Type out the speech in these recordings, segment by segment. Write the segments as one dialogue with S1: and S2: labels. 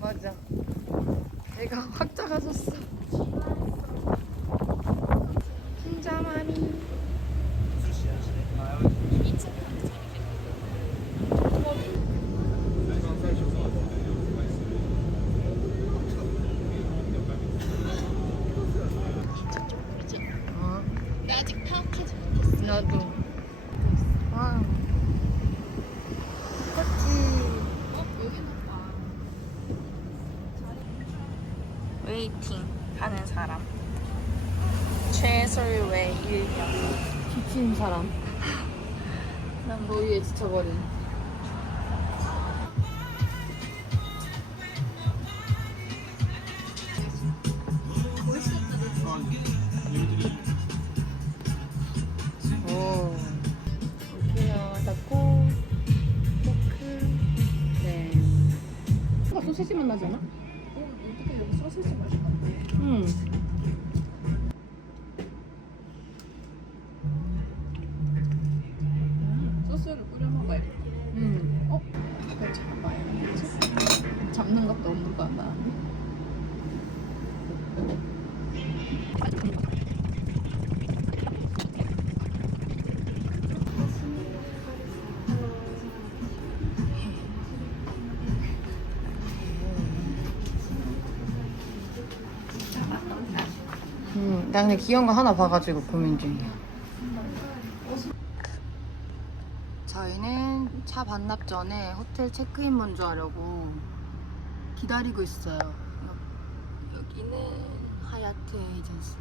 S1: 맞아. 얘가 확 작아졌어. 어,
S2: 못했어.
S1: 나도. 와. 그치.
S2: 어? 여기는 봐.
S3: 웨이팅 하는 사람 최솔웨이 일명
S1: 사람. 난 노이에 지쳐버린. 오. 오케이요. 닫고. 포크. 네. 소시지 나지 않아?
S2: 어떻게 여기 소시지 맛이 나는데?
S1: 응.
S2: 나
S1: 그냥 귀여운 거 하나 봐가지고 고민 중이야. 저희는 차 반납 전에 호텔 체크인 먼저 하려고 기다리고 있어요. 여- 여기는 하얏트 에이전시.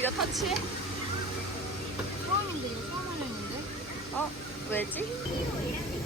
S3: 이거 터치해?
S1: 처음인데 이거 처음 하려는데?
S3: 어? 왜지?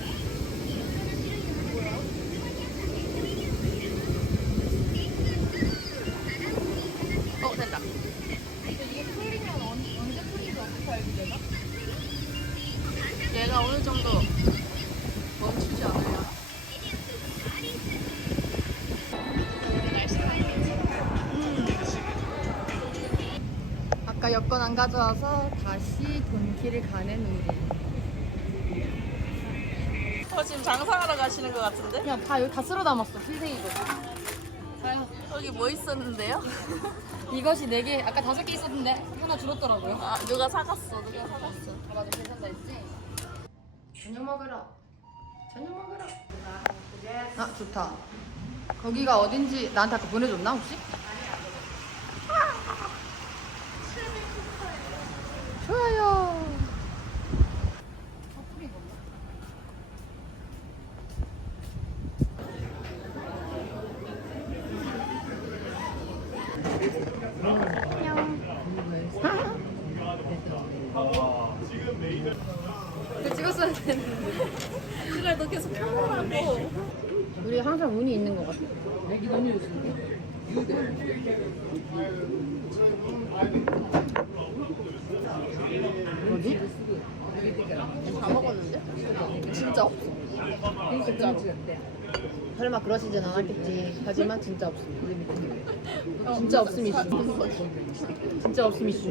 S1: 아까 여권 안 가져와서 다시 돈키를 가는 우리.
S3: 어 지금 장사하러 가시는 것 같은데?
S1: 그냥 다 여기 다 쓸어 담았어. 필생이고.
S3: 여기 뭐 있었는데요?
S1: 이것이 네 개, 아까 다섯 개 있었는데 하나 줄었더라고요.
S3: 아 누가 사갔어 누가 사갔어
S1: 아, 맞아, 괜찮다 했지? 저녁 먹으러. 저녁 먹으러. 아, 좋다. 거기가 어딘지 나한테 아까 보내줬나, 혹시? 좋아요. 이거 찍었어야 되는데.
S3: 그래 너 계속 평범하고
S1: 우리 항상 운이 있는 것 같아. 뭐지?
S2: 다 먹었는데? 진짜 없어. 진짜로.
S1: 설마 그러시진 않았겠지. 하지만 진짜 없음. 진짜 없음 이슈. 진짜 없음 이슈.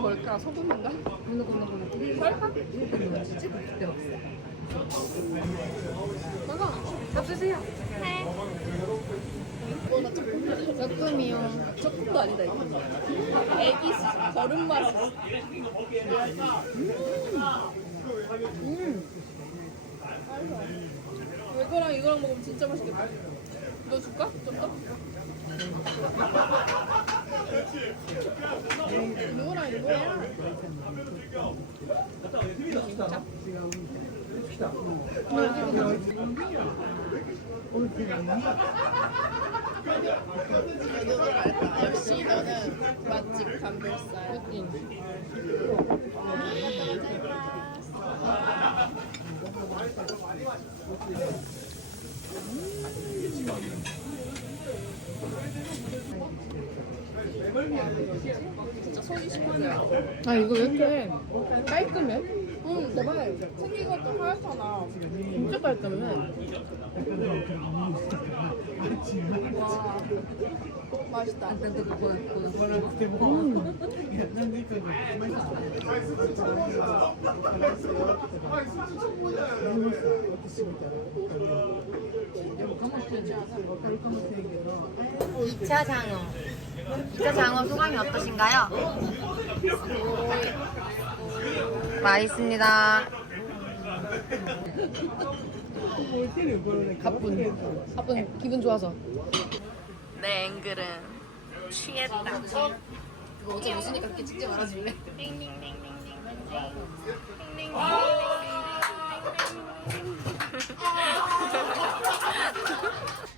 S2: 뭘까? 소금인가?
S1: 없으세요? 조금이요.
S2: 조금도 아니다. 애기 수- 걸음 맛이.
S1: 음.
S2: 이거랑 먹으면 진짜 맛있겠다. 너 줄까? 좀 더? 이거랑 이거야. 역시 너는 맛집 감별사야. 진짜 속이 시원해.
S1: 아 이거 왜 이렇게 깔끔해?
S2: 응, 제발. 생긴 것도 하얗잖아.
S1: 진짜 깔끔해.
S2: 와, 맛있다.
S1: 음. 이차 장어. 2차 장어 소감이 어떠신가요? 맛있습니다. 가뿐. 가뿐 기분 좋아서.
S3: 내 앵글은 취했다.
S1: 그거 어제 웃으니까 그렇게 찍지 말아줄래?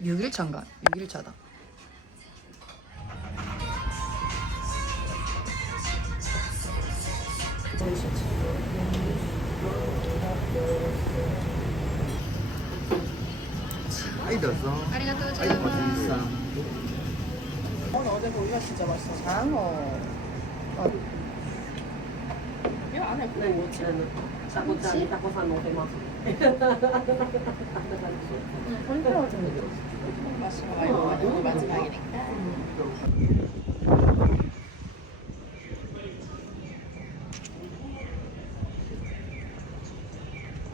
S1: 육일차인가 6일차다.
S4: 아이 더서
S1: 아리가또
S4: 아이 고생했어
S3: 어제 거기가 진짜 맛있어.
S1: 장어.
S3: 이 안에 그거 뭐지? 맛있어. 너무 마지막이니까.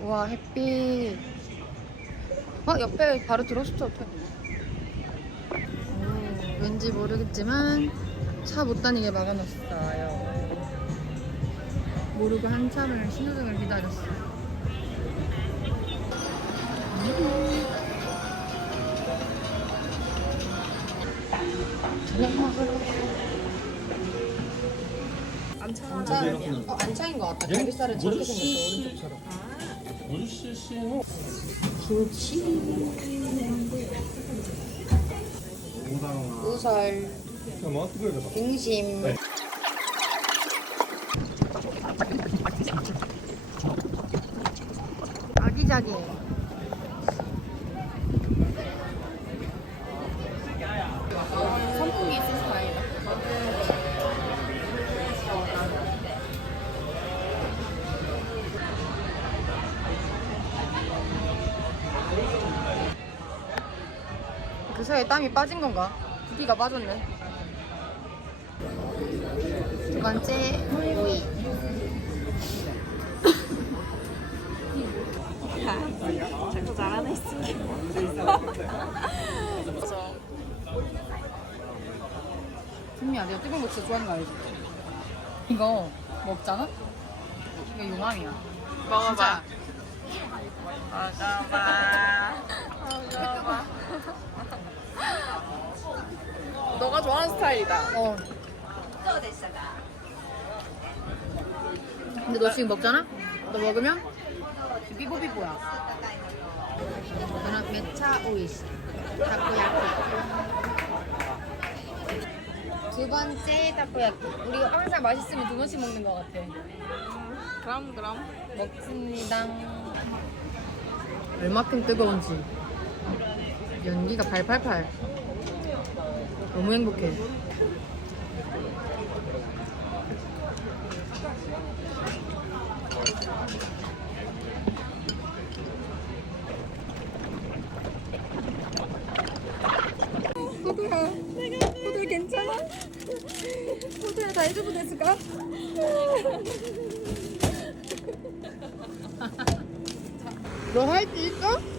S1: 와 햇빛. 어 옆에 바로 들어섰죠 옆에. 오, 왠지 모르겠지만 차 못 다니게 막아놨어요. 모르고 한참을 신호등을 기다렸어. 저녁 먹으러. 안창 어 안창인 것 같다. 갈비살은 저렇게 생겼어 오른쪽처럼. 우설, 등심. 아기자기. 그 사이에 땀이 빠진 건가? 붓기가 빠졌네. 두 번째 오이.
S3: 자꾸 잘하네. 그래서
S1: 승미야, 내가 뜨거운 거 진짜 좋아하는 거 알지? 이거 먹잖아? 이거 용암이야.
S3: 먹어봐. 먹어봐. 먹어봐. 좋아하는 스타일이다.
S1: 어. 근데 너 지금 먹잖아? 너 먹으면 비보비보야. 이거는 메차 오이시. 타코야키. 두 번째 타코야키. 우리 항상 맛있으면 두 번씩 먹는 것 같아.
S3: 그럼 그럼.
S1: 먹습니다. 얼마큼 뜨거운지. 연기가 팔팔팔. 너무 행복해.
S3: 호들 괜찮아? 호들 다이저브 됐을까?
S1: 너 할 수 있어?